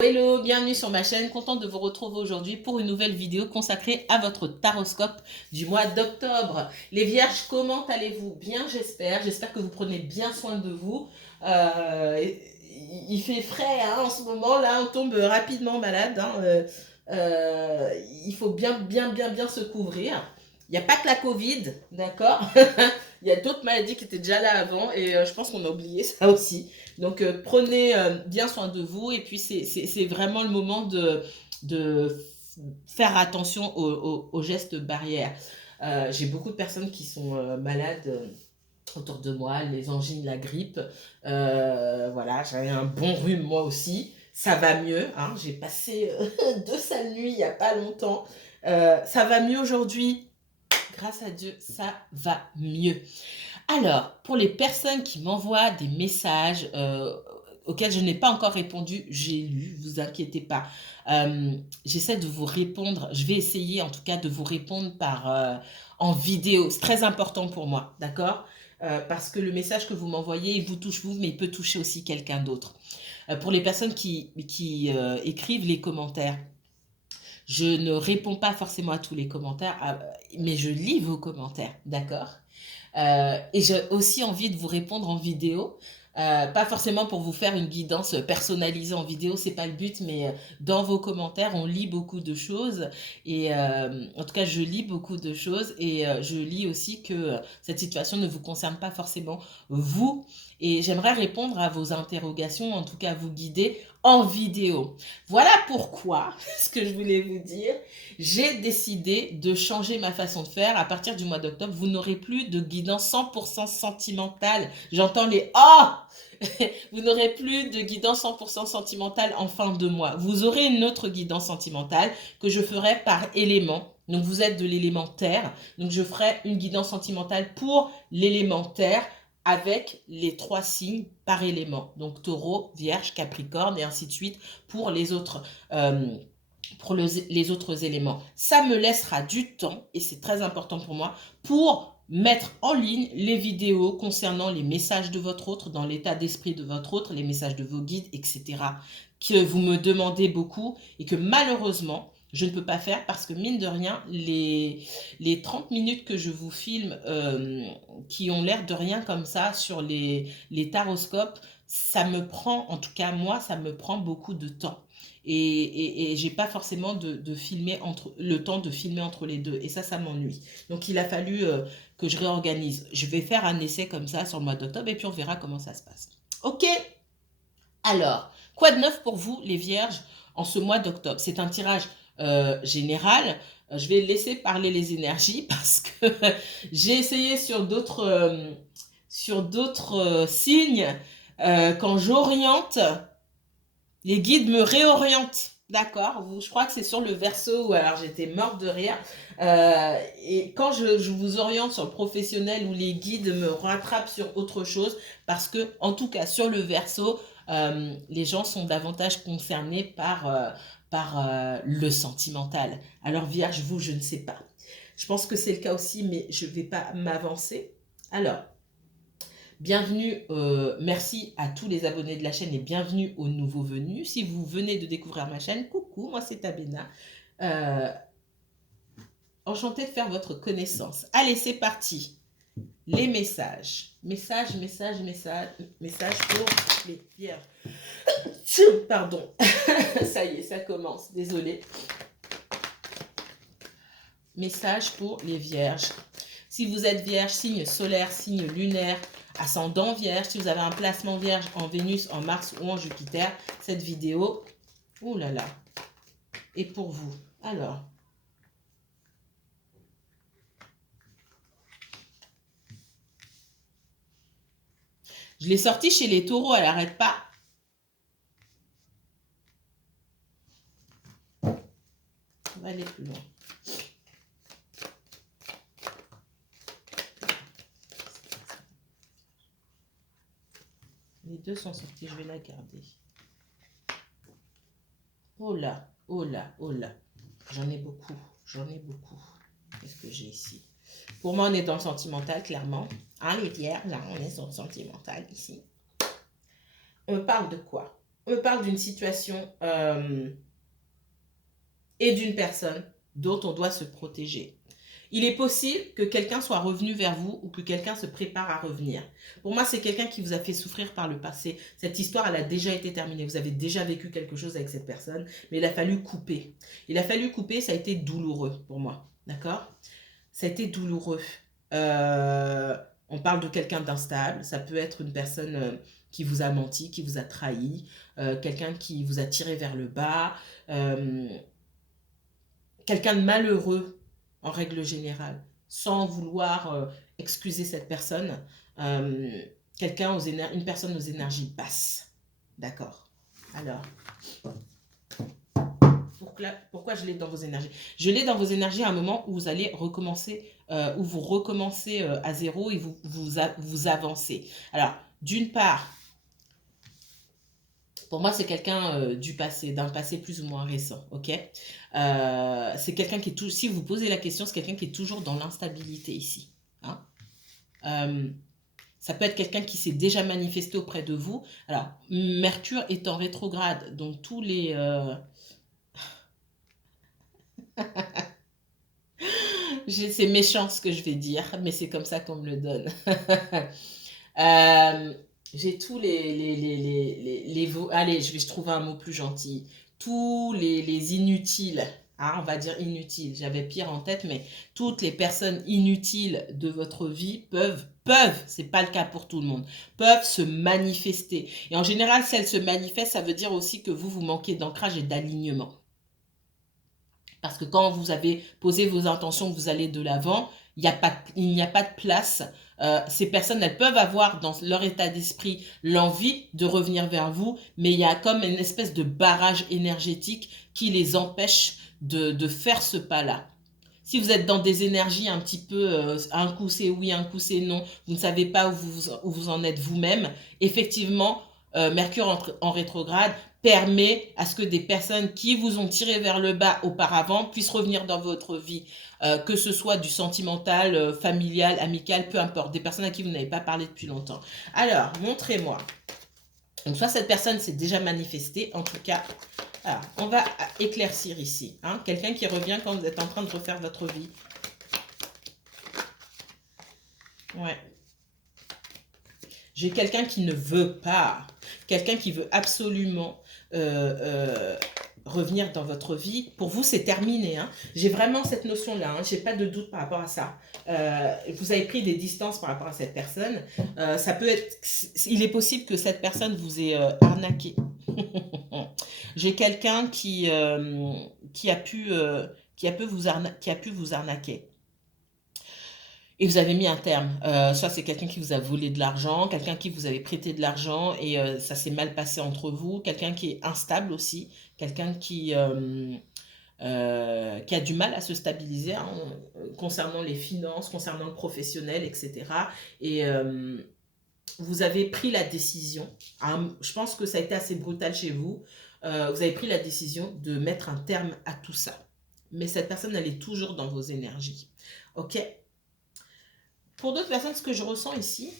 Hello, bienvenue sur ma chaîne, contente de vous retrouver aujourd'hui pour une nouvelle vidéo consacrée à votre taroscope du mois d'octobre. Les vierges, comment allez-vous? Bien, j'espère que vous prenez bien soin de vous. Il fait frais hein, en ce moment, là on tombe rapidement malade, hein. Il faut bien se couvrir. Il n'y a pas que la Covid, d'accord. Il y a d'autres maladies qui étaient déjà là avant et je pense qu'on a oublié ça aussi. Donc prenez bien soin de vous et puis c'est vraiment le moment de faire attention aux gestes barrières. J'ai beaucoup de personnes qui sont malades autour de moi, les angines, la grippe. Voilà, j'avais un bon rhume moi aussi. Ça va mieux, hein. J'ai passé 2 sales nuits il n'y a pas longtemps. Ça va mieux aujourd'hui. Grâce à Dieu, ça va mieux. Alors, pour les personnes qui m'envoient des messages auxquels je n'ai pas encore répondu, j'ai lu, vous inquiétez pas. J'essaie de vous répondre, je vais essayer en tout cas de vous répondre en vidéo. C'est très important pour moi, d'accord? Parce que le message que vous m'envoyez, il vous touche vous, mais il peut toucher aussi quelqu'un d'autre. Pour les personnes qui écrivent les commentaires, je ne réponds pas forcément à tous les commentaires, mais je lis vos commentaires, d'accord? Et j'ai aussi envie de vous répondre en vidéo. Pas forcément pour vous faire une guidance personnalisée en vidéo, c'est pas le but, mais dans vos commentaires, on lit beaucoup de choses. Et en tout cas, je lis beaucoup de choses et je lis aussi que cette situation ne vous concerne pas forcément vous. Et j'aimerais répondre à vos interrogations, en tout cas vous guider en vidéo. Voilà pourquoi, ce que je voulais vous dire, j'ai décidé de changer ma façon de faire. À partir du mois d'octobre, vous n'aurez plus de guidance 100% sentimentale. J'entends les « Ah !» Vous n'aurez plus de guidance 100% sentimentale en fin de mois. Vous aurez une autre guidance sentimentale que je ferai par élément. Donc vous êtes de l'élément terre. Donc je ferai une guidance sentimentale pour l'élément terre avec les 3 signes par élément. Donc taureau, vierge, capricorne et ainsi de suite pour les autres les autres éléments. Ça me laissera du temps, et c'est très important pour moi, pour mettre en ligne les vidéos concernant les messages de votre autre, dans l'état d'esprit de votre autre, les messages de vos guides, etc. que vous me demandez beaucoup et que malheureusement, je ne peux pas faire parce que mine de rien, les 30 minutes que je vous filme qui ont l'air de rien comme ça sur les taroscopes, ça me prend, en tout cas moi, ça me prend beaucoup de temps. Et j'ai pas forcément le temps de filmer entre les deux. Et ça m'ennuie. Donc il a fallu que je réorganise. Je vais faire un essai comme ça sur le mois d'octobre et puis on verra comment ça se passe. Ok? Alors, quoi de neuf pour vous, les vierges, en ce mois d'octobre? C'est un tirage général. Je vais laisser parler les énergies parce que j'ai essayé sur d'autres signes. Quand j'oriente, les guides me réorientent. D'accord, je crois que c'est sur le Verseau où alors j'étais morte de rire. Et quand je vous oriente sur le professionnel où les guides me rattrapent sur autre chose, parce que en tout cas sur le Verseau, les gens sont davantage concernés par le sentimental. Alors Vierge, vous, je ne sais pas. Je pense que c'est le cas aussi, mais je ne vais pas m'avancer. Alors, bienvenue, merci à tous les abonnés de la chaîne et bienvenue aux nouveaux venus. Si vous venez de découvrir ma chaîne, coucou, moi c'est Tabena. Enchantée de faire votre connaissance. Allez, c'est parti. Les messages. Messages pour les vierges. Pardon. Ça y est, ça commence. Désolée. Message pour les vierges. Si vous êtes vierge, signe solaire, signe lunaire, ascendant vierge, si vous avez un placement vierge en Vénus, en Mars ou en Jupiter, cette vidéo, oh là là, est pour vous. Alors, je l'ai sortie chez les taureaux, elle n'arrête pas. On va aller plus loin. Les deux sont sortis, je vais la garder. Oh là, oh là, oh là. J'en ai beaucoup, Qu'est-ce que j'ai ici? Pour moi, on est dans le sentimental, clairement. Hein, les vierges, là, on est sur le sentimental, ici. On parle de quoi? on me parle d'une situation et d'une personne dont on doit se protéger. Il est possible que quelqu'un soit revenu vers vous ou que quelqu'un se prépare à revenir. Pour moi, c'est quelqu'un qui vous a fait souffrir par le passé. Cette histoire, elle a déjà été terminée. Vous avez déjà vécu quelque chose avec cette personne, mais il a fallu couper. Il a fallu couper, ça a été douloureux pour moi. D'accord? Ça a été douloureux. On parle de quelqu'un d'instable. Ça peut être une personne qui vous a menti, qui vous a trahi, quelqu'un qui vous a tiré vers le bas, quelqu'un de malheureux en règle générale, sans vouloir excuser cette personne, une personne aux énergies basses. D'accord. Alors, pourquoi je l'ai dans vos énergies? Je l'ai dans vos énergies à un moment où vous allez recommencer, où vous recommencez à zéro et vous avancez. Alors, d'une part, pour moi, c'est quelqu'un du passé, d'un passé plus ou moins récent, ok? C'est quelqu'un qui est tout. Si vous posez la question, c'est quelqu'un qui est toujours dans l'instabilité ici. Hein? Ça peut être quelqu'un qui s'est déjà manifesté auprès de vous. Alors, Mercure est en rétrograde, donc tous les. C'est méchant ce que je vais dire, mais c'est comme ça qu'on me le donne. J'ai tous allez, je vais trouver un mot plus gentil. Tous les inutiles, hein, on va dire inutiles. J'avais pire en tête, mais toutes les personnes inutiles de votre vie c'est pas le cas pour tout le monde, peuvent se manifester. Et en général, si elles se manifestent, ça veut dire aussi que vous manquez d'ancrage et d'alignement. Parce que quand vous avez posé vos intentions, vous allez de l'avant, il n'y a pas de place. Ces personnes, elles peuvent avoir dans leur état d'esprit l'envie de revenir vers vous, mais il y a comme une espèce de barrage énergétique qui les empêche de faire ce pas-là. Si vous êtes dans des énergies un petit peu, un coup c'est oui, un coup c'est non, vous ne savez pas où vous en êtes vous-même, effectivement, Mercure en rétrograde permet à ce que des personnes qui vous ont tiré vers le bas auparavant puissent revenir dans votre vie, que ce soit du sentimental, familial, amical, peu importe, des personnes à qui vous n'avez pas parlé depuis longtemps. Alors, montrez-moi. Donc, soit cette personne s'est déjà manifestée, en tout cas, alors, on va éclaircir ici. Hein, quelqu'un qui revient quand vous êtes en train de refaire votre vie. Ouais. J'ai quelqu'un qui ne veut pas. Quelqu'un qui veut absolument revenir dans votre vie. Pour vous, c'est terminé. Hein. J'ai vraiment cette notion-là. Hein. Je n'ai pas de doute par rapport à ça. Vous avez pris des distances par rapport à cette personne. Ça peut être... Il est possible que cette personne vous ait arnaqué. J'ai quelqu'un qui a pu vous arnaquer. Et vous avez mis un terme. Soit c'est quelqu'un qui vous a volé de l'argent, quelqu'un qui vous avait prêté de l'argent et ça s'est mal passé entre vous, quelqu'un qui est instable aussi, quelqu'un qui a du mal à se stabiliser hein, concernant les finances, concernant le professionnel, etc. Et vous avez pris la décision, hein, je pense que ça a été assez brutal chez vous, vous avez pris la décision de mettre un terme à tout ça. Mais cette personne, elle est toujours dans vos énergies. Ok ? Pour d'autres personnes, ce que je ressens ici,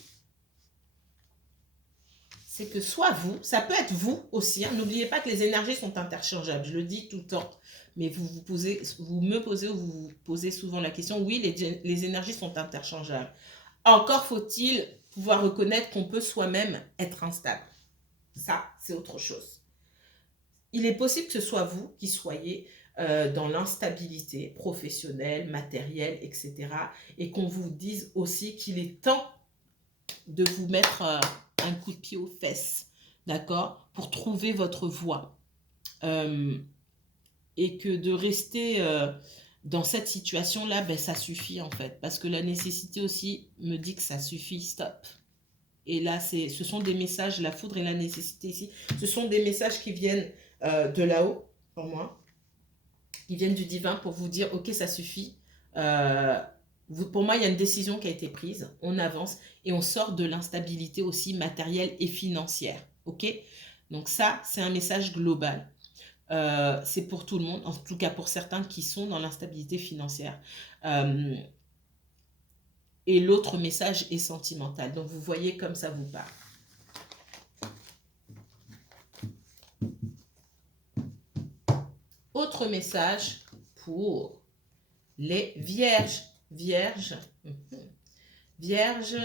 c'est que soit vous, ça peut être vous aussi, hein, n'oubliez pas que les énergies sont interchangeables, je le dis tout le temps, mais vous me posez ou vous vous posez souvent la question, oui, les énergies sont interchangeables. Encore faut-il pouvoir reconnaître qu'on peut soi-même être instable. Ça, c'est autre chose. Il est possible que ce soit vous qui soyez dans l'instabilité professionnelle, matérielle, etc. Et qu'on vous dise aussi qu'il est temps de vous mettre un coup de pied aux fesses, d'accord, pour trouver votre voie. Et que de rester dans cette situation-là, ben, ça suffit en fait. Parce que la nécessité aussi me dit que ça suffit, stop. Et là, ce sont des messages, la foudre et la nécessité ici, ce sont des messages qui viennent de là-haut, pour moi, qui viennent du divin pour vous dire, ok, ça suffit. Pour moi, il y a une décision qui a été prise, on avance et on sort de l'instabilité aussi matérielle et financière. Ok ? Donc ça, c'est un message global. C'est pour tout le monde, en tout cas pour certains qui sont dans l'instabilité financière. Et l'autre message est sentimental. Donc vous voyez comme ça vous parle. Autre message pour les vierges. Vierges. Vierges.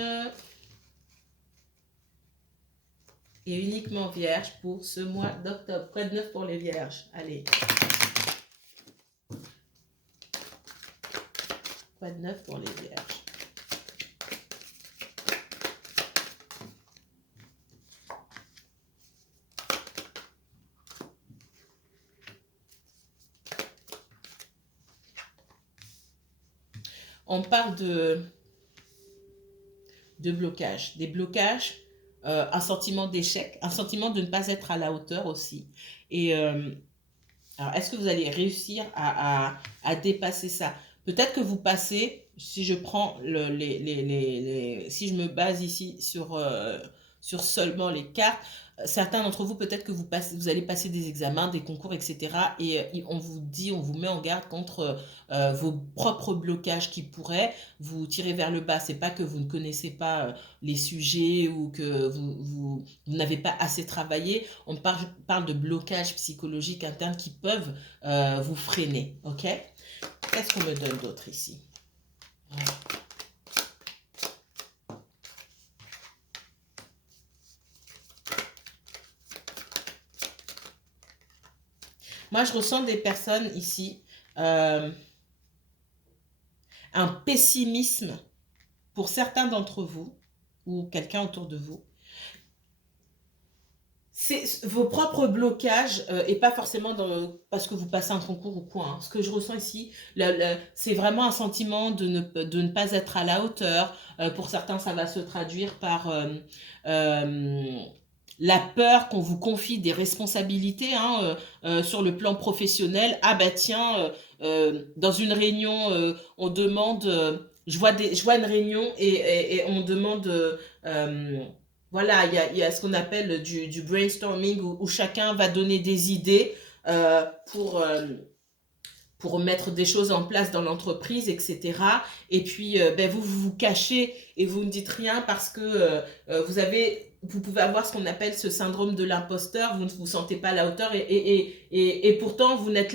Et uniquement vierge pour ce mois d'octobre. Quoi de neuf pour les vierges? Allez. Quoi de neuf pour les vierges? On parle de blocage. Des blocages, un sentiment d'échec, un sentiment de ne pas être à la hauteur aussi. Et alors, est-ce que vous allez réussir à dépasser ça? Peut-être que vous passez, si je prends si je me base ici sur seulement les cartes, certains d'entre vous, peut-être que vous allez passer des examens, des concours, etc. Et on vous dit, on vous met en garde contre vos propres blocages qui pourraient vous tirer vers le bas. C'est pas que vous ne connaissez pas les sujets ou que vous n'avez pas assez travaillé. On parle de blocages psychologiques internes qui peuvent vous freiner. Ok? Qu'est-ce qu'on me donne d'autre ici? Voilà. Moi, je ressens des personnes ici, un pessimisme pour certains d'entre vous ou quelqu'un autour de vous. C'est vos propres blocages et pas forcément parce que vous passez un concours ou quoi. Hein. Ce que je ressens ici, c'est vraiment un sentiment de ne pas être à la hauteur. Pour certains, ça va se traduire par la peur qu'on vous confie des responsabilités hein, sur le plan professionnel. Ah bah tiens, dans une réunion, on demande, je vois une réunion et on demande, voilà, il y a ce qu'on appelle du brainstorming où chacun va donner des idées pour mettre des choses en place dans l'entreprise, etc. Et puis, ben vous cachez et vous ne dites rien parce que vous pouvez avoir ce qu'on appelle ce syndrome de l'imposteur, vous ne vous sentez pas à la hauteur et pourtant vous n'êtes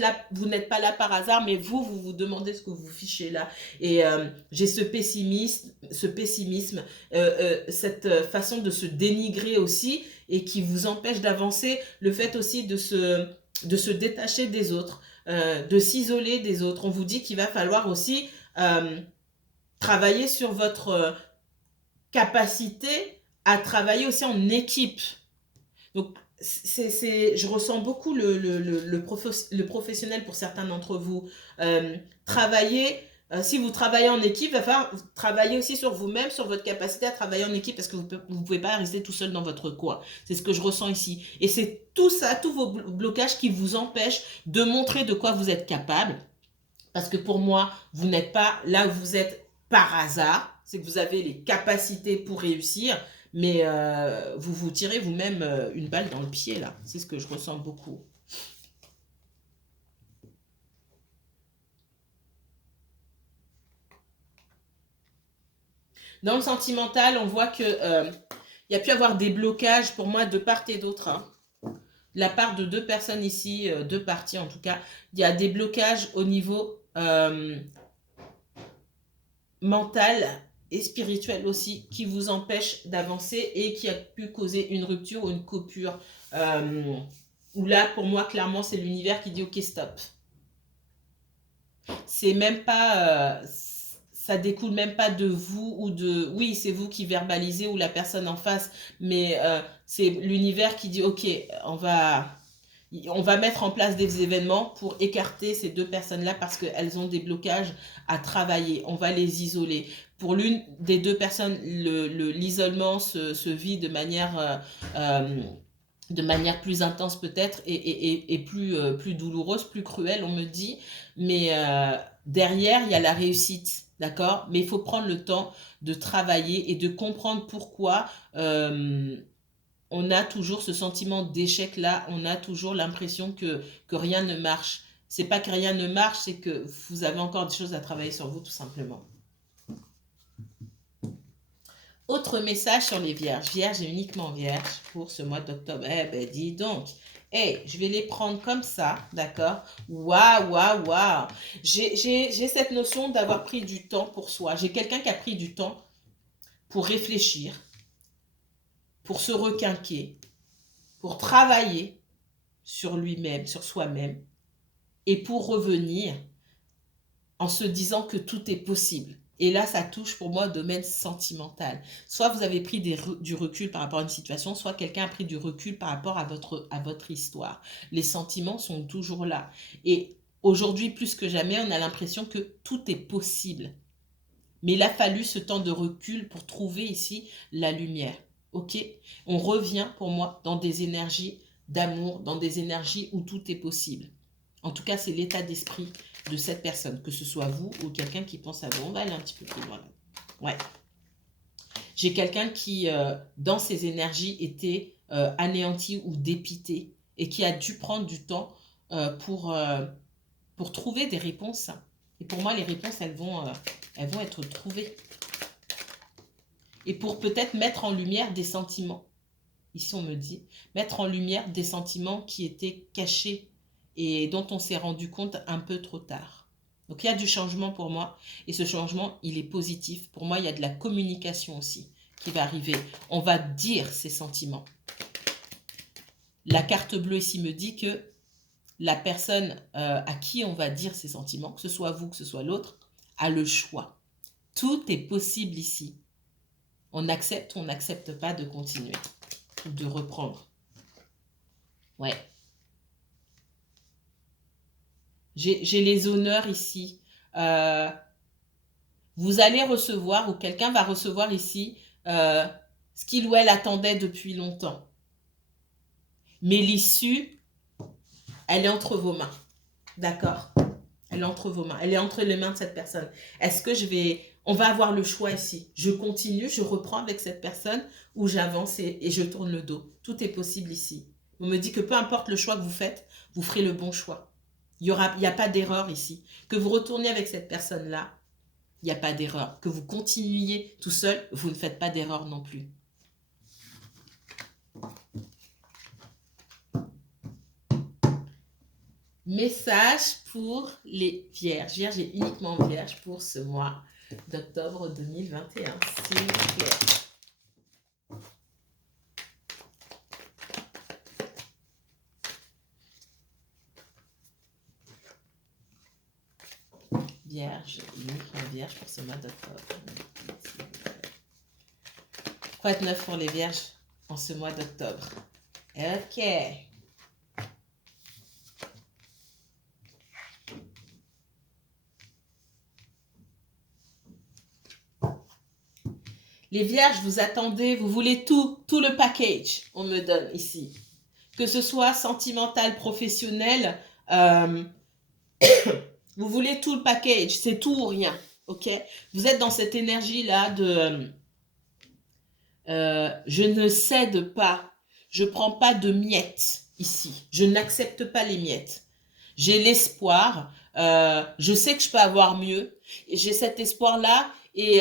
pas là par hasard, mais vous demandez ce que vous fichez là. Et j'ai ce pessimisme, cette façon de se dénigrer aussi et qui vous empêche d'avancer, le fait aussi de se détacher des autres. De s'isoler des autres. On vous dit qu'il va falloir aussi travailler sur votre capacité à travailler aussi en équipe. Donc, je ressens beaucoup le professionnel pour certains d'entre vous. Travailler, si vous travaillez en équipe, il va falloir travailler aussi sur vous-même, sur votre capacité à travailler en équipe parce que vous ne pouvez pas rester tout seul dans votre coin. C'est ce que je ressens ici. Et c'est tout ça, tous vos blocages qui vous empêchent de montrer de quoi vous êtes capable. Parce que pour moi, vous n'êtes pas là où vous êtes par hasard. C'est que vous avez les capacités pour réussir. Mais vous vous tirez vous-même une balle dans le pied, là. C'est ce que je ressens beaucoup. Dans le sentimental, on voit que y a pu avoir des blocages pour moi de part et d'autre. Hein. La part de deux personnes ici, deux parties en tout cas, il y a des blocages au niveau mental et spirituel aussi qui vous empêchent d'avancer et qui a pu causer une rupture ou une coupure. Où là, pour moi, clairement, c'est l'univers qui dit ok, stop. C'est même pas... ça découle même pas de vous ou de... Oui, c'est vous qui verbalisez ou la personne en face, mais c'est l'univers qui dit ok, on va mettre en place des événements pour écarter ces deux personnes-là parce qu'elles ont des blocages à travailler. On va les isoler. Pour l'une des deux personnes, l'isolement se vit de manière plus intense peut-être et plus douloureuse, plus cruelle, on me dit. Mais derrière, il y a la réussite, d'accord? Mais il faut prendre le temps de travailler et de comprendre pourquoi on a toujours ce sentiment d'échec-là, on a toujours l'impression que rien ne marche. C'est pas que rien ne marche, c'est que vous avez encore des choses à travailler sur vous, tout simplement. Autre message sur les vierges. Vierges et uniquement vierges pour ce mois d'octobre. Eh ben, dis donc, Hey, je vais les prendre comme ça, d'accord? Waouh, waouh, waouh. J'ai cette notion d'avoir pris du temps pour soi. J'ai quelqu'un qui a pris du temps pour réfléchir, pour se requinquer, pour travailler sur lui-même, sur soi-même, et pour revenir en se disant que tout est possible. Et là, ça touche pour moi au domaine sentimental. Soit vous avez pris du recul par rapport à une situation, soit quelqu'un a pris du recul par rapport à votre histoire. Les sentiments sont toujours là. Et aujourd'hui, plus que jamais, on a l'impression que tout est possible. Mais il a fallu ce temps de recul pour trouver ici la lumière. Ok? On revient pour moi dans des énergies d'amour, dans des énergies où tout est possible. En tout cas, c'est l'état d'esprit de cette personne, que ce soit vous ou quelqu'un qui pense à vous. On va aller un petit peu plus loin. Ouais. J'ai quelqu'un qui, dans ses énergies, était anéanti ou dépité et qui a dû prendre du temps pour trouver des réponses. Et pour moi, les réponses, elles vont être trouvées. Et pour peut-être mettre en lumière des sentiments. Ici, on me dit, mettre en lumière des sentiments qui étaient cachés et dont on s'est rendu compte un peu trop tard. Donc, il y a du changement pour moi. Et ce changement, il est positif. Pour moi, il y a de la communication aussi qui va arriver. On va dire ses sentiments. La carte bleue ici me dit que la personne à qui on va dire ses sentiments, que ce soit vous, que ce soit l'autre, a le choix. Tout est possible ici. On accepte ou on n'accepte pas de continuer ou de reprendre. Ouais. J'ai les honneurs ici. Vous allez recevoir, ou quelqu'un va recevoir ici, ce qu'il ou elle attendait depuis longtemps. Mais l'issue, elle est entre vos mains. D'accord? Elle est entre vos mains. Elle est entre les mains de cette personne. Est-ce que on va avoir le choix ici. Je continue, je reprends avec cette personne ou j'avance et je tourne le dos. Tout est possible ici. On me dit que peu importe le choix que vous faites, vous ferez le bon choix. Il n'y a pas d'erreur ici. Que vous retourniez avec cette personne-là, il n'y a pas d'erreur. Que vous continuiez tout seul, vous ne faites pas d'erreur non plus. Message pour les vierges. Vierge et uniquement vierge pour ce mois d'octobre 2021. S'il vous plaît. Vierge, uniquement vierge pour ce mois d'octobre. Quoi de neuf pour les vierges en ce mois d'octobre? Ok. Les vierges, vous attendez, vous voulez tout le package, on me donne ici. Que ce soit sentimental, professionnel, vous voulez tout le package, c'est tout ou rien, ok? Vous êtes dans cette énergie-là de je ne cède pas, je ne prends pas de miettes ici, je n'accepte pas les miettes. J'ai l'espoir, je sais que je peux avoir mieux, j'ai cet espoir-là et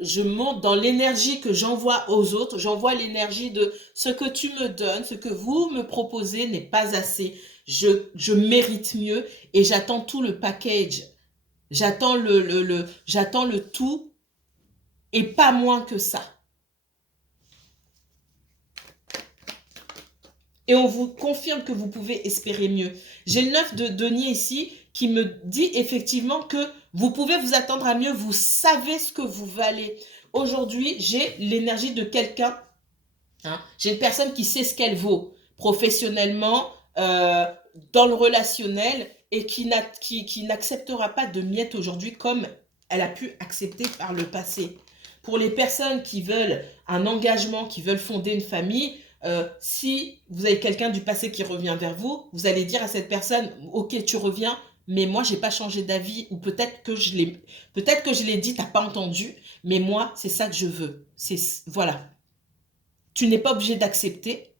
je monte dans l'énergie que j'envoie aux autres, j'envoie l'énergie de ce que tu me donnes, ce que vous me proposez n'est pas assez, je mérite mieux et j'attends tout le package, j'attends j'attends le tout et pas moins que ça. Et on vous confirme que vous pouvez espérer mieux. J'ai le 9 de denier ici qui me dit effectivement que vous pouvez vous attendre à mieux. Vous savez ce que vous valez. Aujourd'hui, j'ai l'énergie de quelqu'un. Hein, j'ai une personne qui sait ce qu'elle vaut professionnellement, dans le relationnel et qui n'acceptera pas de miettes aujourd'hui comme elle a pu accepter par le passé. Pour les personnes qui veulent un engagement, qui veulent fonder une famille, si vous avez quelqu'un du passé qui revient vers vous, vous allez dire à cette personne, ok, tu reviens, mais moi, j'ai pas changé d'avis, ou peut-être que je l'ai dit, t'as pas entendu, mais moi, c'est ça que je veux. Voilà. Tu n'es pas obligé d'accepter,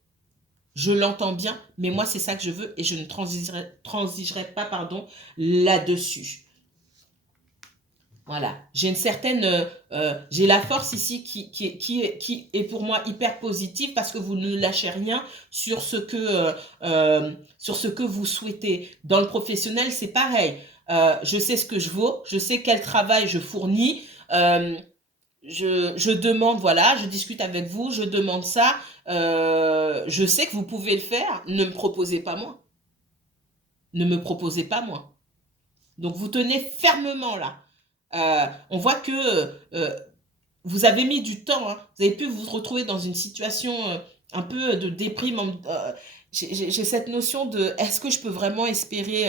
je l'entends bien, mais moi, c'est ça que je veux, et je ne transigerai pas, là-dessus. Voilà, j'ai une certaine, j'ai la force ici qui est pour moi hyper positive parce que vous ne lâchez rien sur ce que vous souhaitez. Dans le professionnel, c'est pareil. Je sais ce que je vaux, je sais quel travail je fournis. euh, je demande, voilà, je discute avec vous, je demande ça. Je sais que vous pouvez le faire. Ne me proposez pas moi. Ne me proposez pas moi. Donc vous tenez fermement là. On voit que vous avez mis du temps, hein. Vous avez pu vous retrouver dans une situation un peu de déprime. J'ai cette notion de est-ce que je peux vraiment espérer,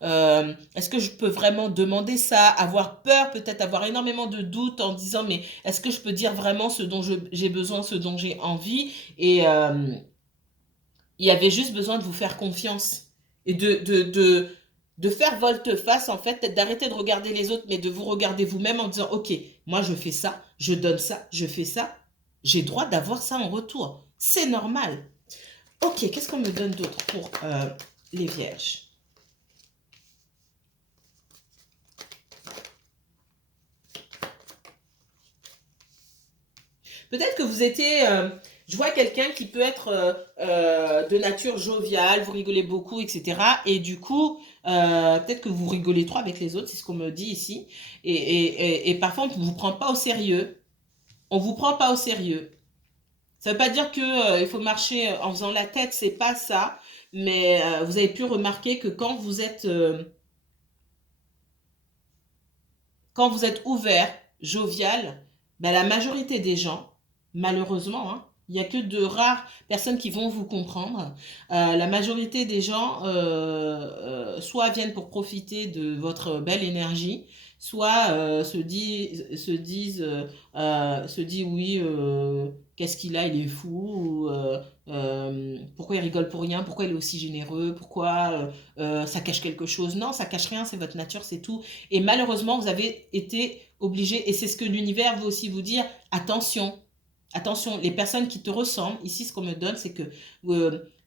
est-ce que je peux vraiment demander ça, avoir peur, peut-être avoir énormément de doutes en disant mais est-ce que je peux dire vraiment ce dont j'ai besoin, ce dont j'ai envie et il y avait juste besoin de vous faire confiance et de faire volte-face, en fait, d'arrêter de regarder les autres, mais de vous regarder vous-même en disant, OK, moi je fais ça, je donne ça, je fais ça, j'ai droit d'avoir ça en retour. C'est normal. OK, qu'est-ce qu'on me donne d'autre pour les vierges? Peut-être que vous étiez, je vois quelqu'un qui peut être de nature joviale, vous rigolez beaucoup, etc. Et du coup, peut-être que vous rigolez trop avec les autres, c'est ce qu'on me dit ici. Et parfois, on ne vous prend pas au sérieux. On ne vous prend pas au sérieux. Ça ne veut pas dire que il faut marcher en faisant la tête, c'est pas ça. Mais vous avez pu remarquer que quand vous êtes ouvert, jovial, ben, la majorité des gens, malheureusement, hein, il n'y a que de rares personnes qui vont vous comprendre. La majorité des gens soit viennent pour profiter de votre belle énergie, soit se disent oui, qu'est-ce qu'il a, il est fou, ou, pourquoi il rigole pour rien, pourquoi il est aussi généreux, pourquoi ça cache quelque chose. Non, ça cache rien, c'est votre nature, c'est tout. Et malheureusement, vous avez été obligé, et c'est ce que l'univers veut aussi vous dire, attention, attention, les personnes qui te ressemblent, ici ce qu'on me donne, c'est que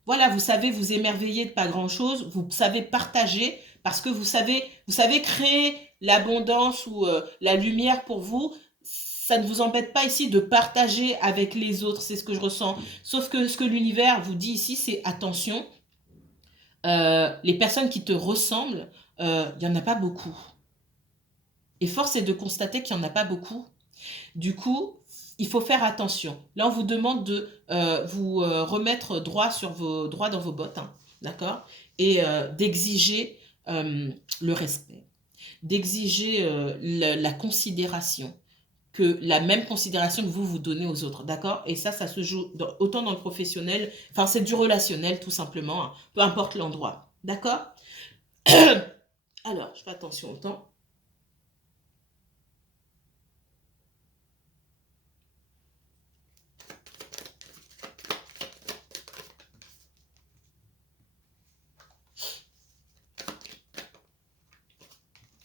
voilà, vous savez vous émerveiller de pas grand-chose, vous savez partager, parce que vous savez créer l'abondance ou la lumière pour vous. Ça ne vous embête pas ici de partager avec les autres, c'est ce que je ressens. Sauf que ce que l'univers vous dit ici, c'est attention, les personnes qui te ressemblent, il n'y en a pas beaucoup. Et force est de constater qu'il n'y en a pas beaucoup. Du coup, il faut faire attention. Là, on vous demande de vous remettre droit dans vos bottes, hein, d'accord? Et d'exiger le respect, d'exiger la considération, que la même considération que vous vous donnez aux autres, d'accord? Et ça se joue autant dans le professionnel, enfin, c'est du relationnel, tout simplement, hein, peu importe l'endroit, d'accord? Alors, je fais attention au temps.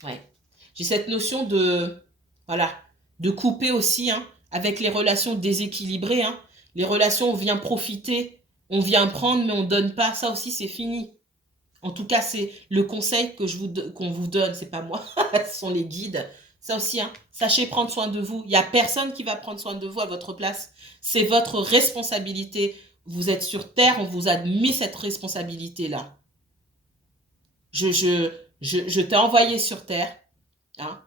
Ouais. J'ai cette notion de, voilà, de couper aussi, hein, avec les relations déséquilibrées, hein. Les relations, on vient profiter, on vient prendre, mais on donne pas. Ça aussi, c'est fini. En tout cas, c'est le conseil qu'on vous donne. C'est pas moi, ce sont les guides. Ça aussi, hein, sachez prendre soin de vous. Il n'y a personne qui va prendre soin de vous à votre place. C'est votre responsabilité. Vous êtes sur Terre, on vous a mis cette responsabilité-là. Je, je, je t'ai envoyé sur Terre. Hein.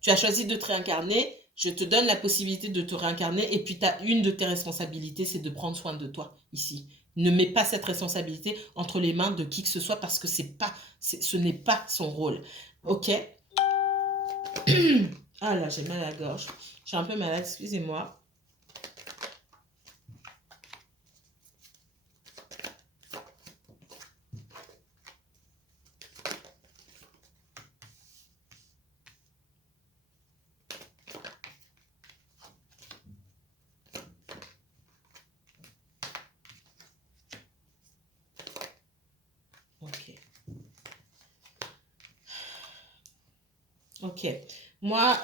Tu as choisi de te réincarner, je te donne la possibilité de te réincarner et puis une de tes responsabilités, c'est de prendre soin de toi ici. Ne mets pas cette responsabilité entre les mains de qui que ce soit parce que ce n'est pas son rôle. Ok. Ah là, j'ai mal à la gorge. Je suis un peu malade, excusez-moi. Ok. Ok. Moi,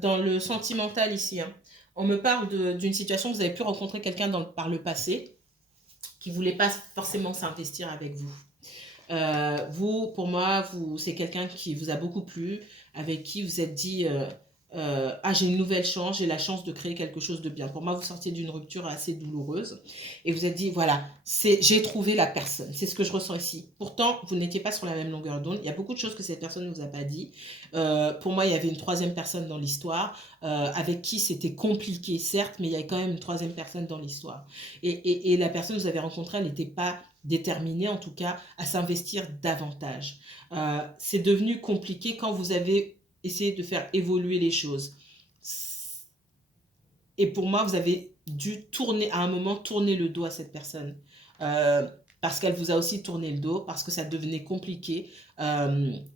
dans le sentimental ici, hein, on me parle d'une situation, vous avez pu rencontrer quelqu'un par le passé qui ne voulait pas forcément s'investir avec vous. Vous, pour moi, c'est quelqu'un qui vous a beaucoup plu, avec qui vous êtes dit, ah, j'ai une nouvelle chance, j'ai la chance de créer quelque chose de bien. Pour moi, vous sortiez d'une rupture assez douloureuse et vous êtes dit, voilà, j'ai trouvé la personne. C'est ce que je ressens ici. Pourtant, vous n'étiez pas sur la même longueur d'onde. Il y a beaucoup de choses que cette personne ne vous a pas dit. Pour moi, il y avait une troisième personne dans l'histoire avec qui c'était compliqué, certes, mais il y a quand même une troisième personne dans l'histoire. Et la personne que vous avez rencontrée, elle n'était pas déterminée, en tout cas, à s'investir davantage. C'est devenu compliqué quand vous avez essayé de faire évoluer les choses. Et pour moi, vous avez dû tourner, à un moment, tourner le dos à cette personne. Euh, Parce qu'elle vous a aussi tourné le dos, parce que ça devenait compliqué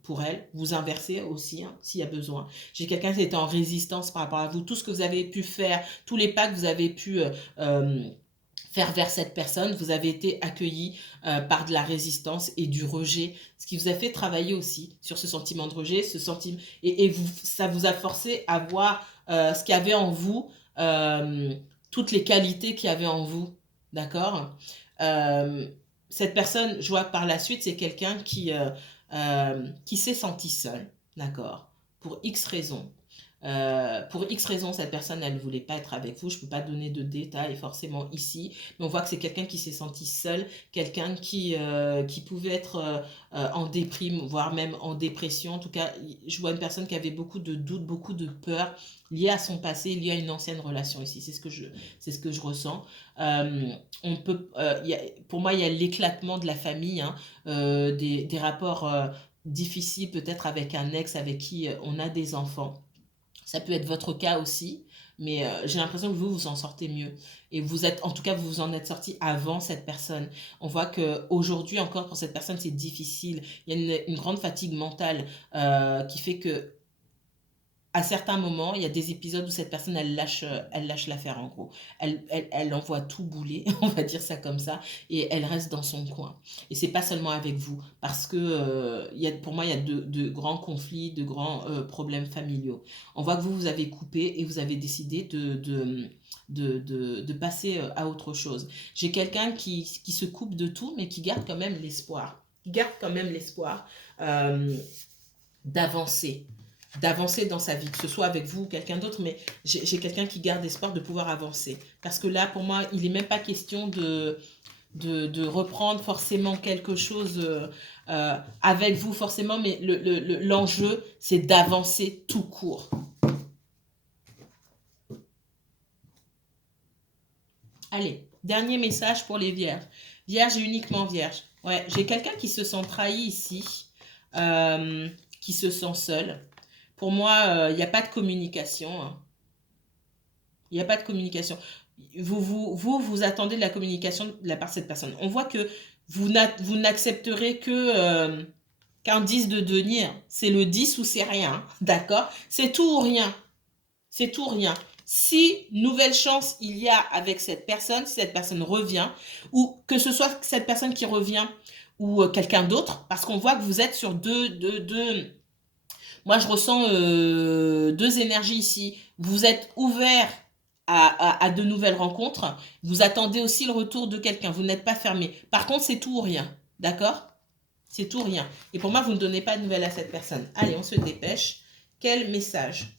pour elle. Vous inversez aussi, hein, s'il y a besoin. J'ai quelqu'un qui était en résistance par rapport à vous. Tout ce que vous avez pu faire, tous les pas que vous avez pu faire vers cette personne, vous avez été accueilli par de la résistance et du rejet, ce qui vous a fait travailler aussi sur ce sentiment de rejet, ce sentiment, et vous, ça vous a forcé à voir ce qu'il y avait en vous, euh, toutes les qualités qu'il y avait en vous, d'accord. euh, cette personne, je vois par la suite, c'est quelqu'un qui s'est senti seul, d'accord, pour X raisons. Pour X raisons, cette personne, elle ne voulait pas être avec vous. Je ne peux pas donner de détails forcément ici, mais on voit que c'est quelqu'un qui s'est senti seul, quelqu'un qui pouvait être en déprime, voire même en dépression. En tout cas, je vois une personne qui avait beaucoup de doutes, beaucoup de peurs liées à son passé, liées à une ancienne relation ici. C'est ce que je ressens. On peut, pour moi, il y a l'éclatement de la famille, hein, des rapports difficiles peut-être avec un ex avec qui on a des enfants. Ça peut être votre cas aussi, mais j'ai l'impression que vous, vous en sortez mieux. Et vous êtes, en tout cas, vous vous en êtes sorti avant cette personne. On voit que aujourd'hui encore, pour cette personne, c'est difficile. Il y a une grande fatigue mentale qui fait que à certains moments, il y a des épisodes où cette personne, elle lâche l'affaire en gros. Elle envoie tout bouler, on va dire ça comme ça, et elle reste dans son coin. Et c'est pas seulement avec vous, parce que pour moi, il y a de grands conflits, de grands problèmes familiaux. On voit que vous avez coupé et vous avez décidé de passer à autre chose. J'ai quelqu'un qui se coupe de tout, mais qui garde quand même l'espoir. Qui garde quand même l'espoir euh, d'avancer d'avancer dans sa vie, que ce soit avec vous ou quelqu'un d'autre, mais j'ai quelqu'un qui garde espoir de pouvoir avancer. Parce que là, pour moi, il n'est même pas question de reprendre forcément quelque chose avec vous, forcément, mais l'enjeu, c'est d'avancer tout court. Allez, dernier message pour les vierges. Vierge et uniquement vierge. Ouais, j'ai quelqu'un qui se sent trahi ici, qui se sent seul. Pour moi, il n'y a pas de communication, hein. Il n'y a pas de communication. Vous attendez de la communication de la part de cette personne. On voit que vous n'accepterez qu'un 10 de denier. C'est le 10 ou c'est rien. D'accord. C'est tout ou rien. C'est tout ou rien. Si nouvelle chance il y a avec cette personne, si cette personne revient, ou que ce soit cette personne qui revient ou quelqu'un d'autre, parce qu'on voit que vous êtes sur deux. Moi, je ressens deux énergies ici. Vous êtes ouvert à de nouvelles rencontres. Vous attendez aussi le retour de quelqu'un. Vous n'êtes pas fermé. Par contre, c'est tout ou rien. D'accord? C'est tout ou rien. Et pour moi, vous ne donnez pas de nouvelles à cette personne. Allez, on se dépêche. Quel message?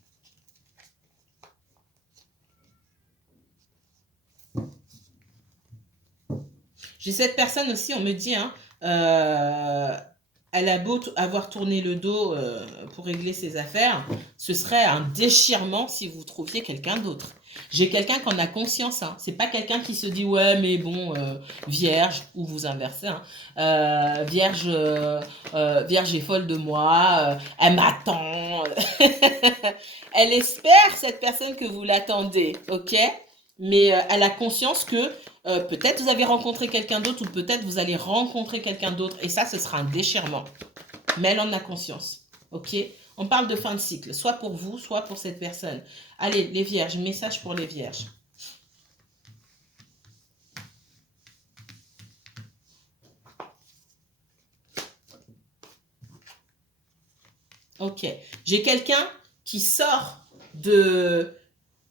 J'ai cette personne aussi, on me dit, hein, elle a beau avoir tourné le dos pour régler ses affaires, ce serait un déchirement si vous trouviez quelqu'un d'autre. J'ai quelqu'un qui en a conscience, hein. C'est pas quelqu'un qui se dit ouais mais bon vierge ou vous inversez, hein. Vierge est folle de moi, elle m'attend. Elle espère cette personne que vous l'attendez, ok? Mais elle a conscience que peut-être vous avez rencontré quelqu'un d'autre ou peut-être vous allez rencontrer quelqu'un d'autre et ça, ce sera un déchirement. Mais elle en a conscience. Ok? On parle de fin de cycle, soit pour vous, soit pour cette personne. Allez, les vierges, message pour les vierges. Ok. J'ai quelqu'un qui sort de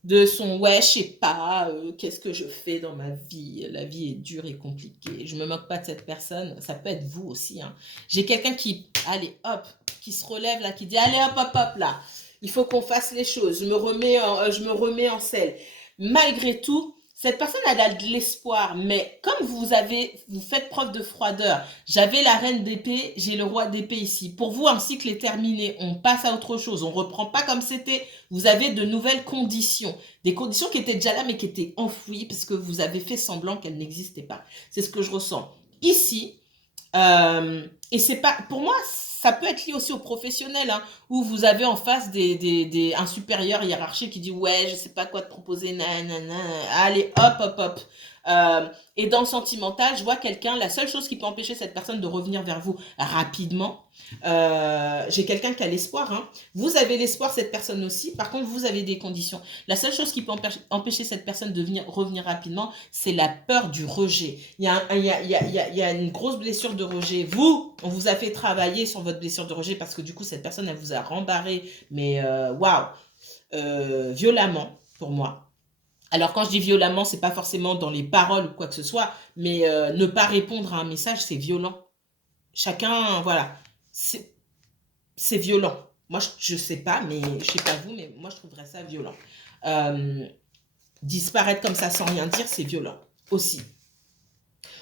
de son ouais, je sais pas, qu'est-ce que je fais dans ma vie? La vie est dure et compliquée. Je me moque pas de cette personne, ça peut être vous aussi, hein. J'ai quelqu'un qui, allez, hop, qui se relève là, qui dit allez, hop, hop, hop, là, il faut qu'on fasse les choses. Je me remets en selle. Malgré tout, cette personne elle a de l'espoir, mais comme vous faites preuve de froideur, j'avais la reine d'épée, j'ai le roi d'épée ici. Pour vous, un cycle est terminé, on passe à autre chose, on reprend pas comme c'était. Vous avez de nouvelles conditions, des conditions qui étaient déjà là mais qui étaient enfouies parce que vous avez fait semblant qu'elles n'existaient pas. C'est ce que je ressens ici. Et c'est pas, pour moi, ça peut être lié aussi aux professionnels, hein, où vous avez en face un supérieur hiérarchique qui dit ouais, je sais pas quoi te proposer, nanana, allez, hop, hop, hop. Et dans le sentimental, je vois quelqu'un, la seule chose qui peut empêcher cette personne de revenir vers vous rapidement, j'ai quelqu'un qui a l'espoir, hein. Vous avez l'espoir, cette personne aussi. Par contre, vous avez des conditions. La seule chose qui peut empêcher cette personne de revenir rapidement, c'est la peur du rejet. Il y a une grosse blessure de rejet. Vous, on vous a fait travailler sur votre blessure de rejet parce que du coup, cette personne, elle vous a rembarré, mais waouh, violemment, pour moi. Alors quand je dis violemment, c'est pas forcément dans les paroles ou quoi que ce soit, mais ne pas répondre à un message, c'est violent. Chacun, voilà, c'est violent. Moi, je sais pas, mais je sais pas vous, mais moi, je trouverais ça violent. Euh, Disparaître comme ça sans rien dire, c'est violent aussi.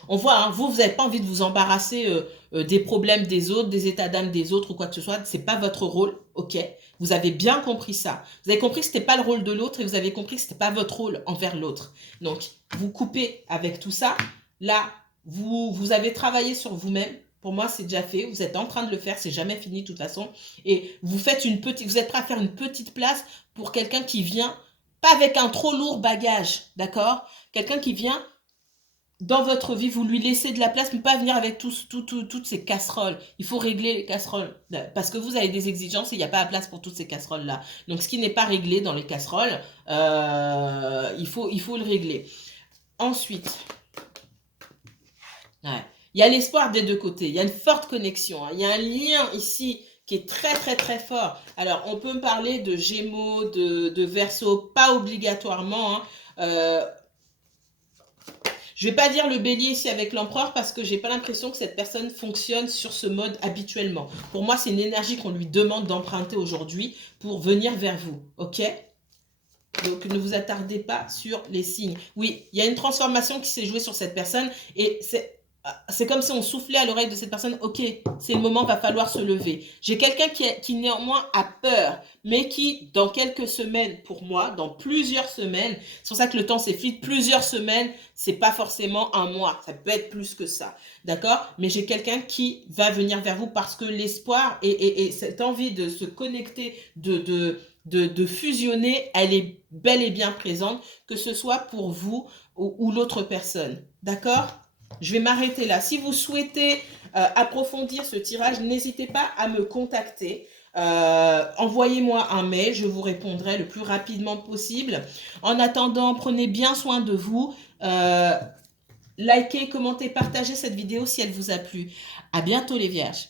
On voit, hein, vous n'avez pas envie de vous embarrasser des problèmes des autres, des états d'âme des autres ou quoi que ce soit. C'est pas votre rôle, ok. Vous avez bien compris ça. Vous avez compris que c'était pas le rôle de l'autre et vous avez compris que c'était pas votre rôle envers l'autre. Donc, vous coupez avec tout ça. Là, vous avez travaillé sur vous-même. Pour moi, c'est déjà fait. Vous êtes en train de le faire. C'est jamais fini de toute façon. Et vous êtes prêt à faire une petite place pour quelqu'un qui vient, pas avec un trop lourd bagage, d'accord? Quelqu'un qui vient dans votre vie, vous lui laissez de la place, mais pas venir avec toutes ces casseroles. Il faut régler les casseroles. Parce que vous avez des exigences et il n'y a pas la place pour toutes ces casseroles-là. Donc, ce qui n'est pas réglé dans les casseroles, il faut le régler. Ensuite, ouais, il y a l'espoir des deux côtés. Il y a une forte connexion, hein. Il y a un lien ici qui est très, très, très fort. Alors, on peut me parler de Gémeaux, de Verseau, pas obligatoirement, hein. Je vais pas dire le bélier ici avec l'empereur parce que j'ai pas l'impression que cette personne fonctionne sur ce mode habituellement. Pour moi, c'est une énergie qu'on lui demande d'emprunter aujourd'hui pour venir vers vous, ok? Donc, ne vous attardez pas sur les signes. Oui, il y a une transformation qui s'est jouée sur cette personne et c'est comme si on soufflait à l'oreille de cette personne, ok, c'est le moment, va falloir se lever. J'ai quelqu'un qui néanmoins a peur, mais qui, dans quelques semaines, pour moi, dans plusieurs semaines, c'est pour ça que le temps s'effrite, plusieurs semaines, c'est pas forcément un mois, ça peut être plus que ça, d'accord? Mais j'ai quelqu'un qui va venir vers vous parce que l'espoir et cette envie de se connecter, de fusionner, elle est bel et bien présente, que ce soit pour vous ou l'autre personne, d'accord? Je vais m'arrêter là. Si vous souhaitez approfondir ce tirage, n'hésitez pas à me contacter. Envoyez-moi un mail, je vous répondrai le plus rapidement possible. En attendant, prenez bien soin de vous. Likez, commentez, partagez cette vidéo si elle vous a plu. À bientôt les vierges.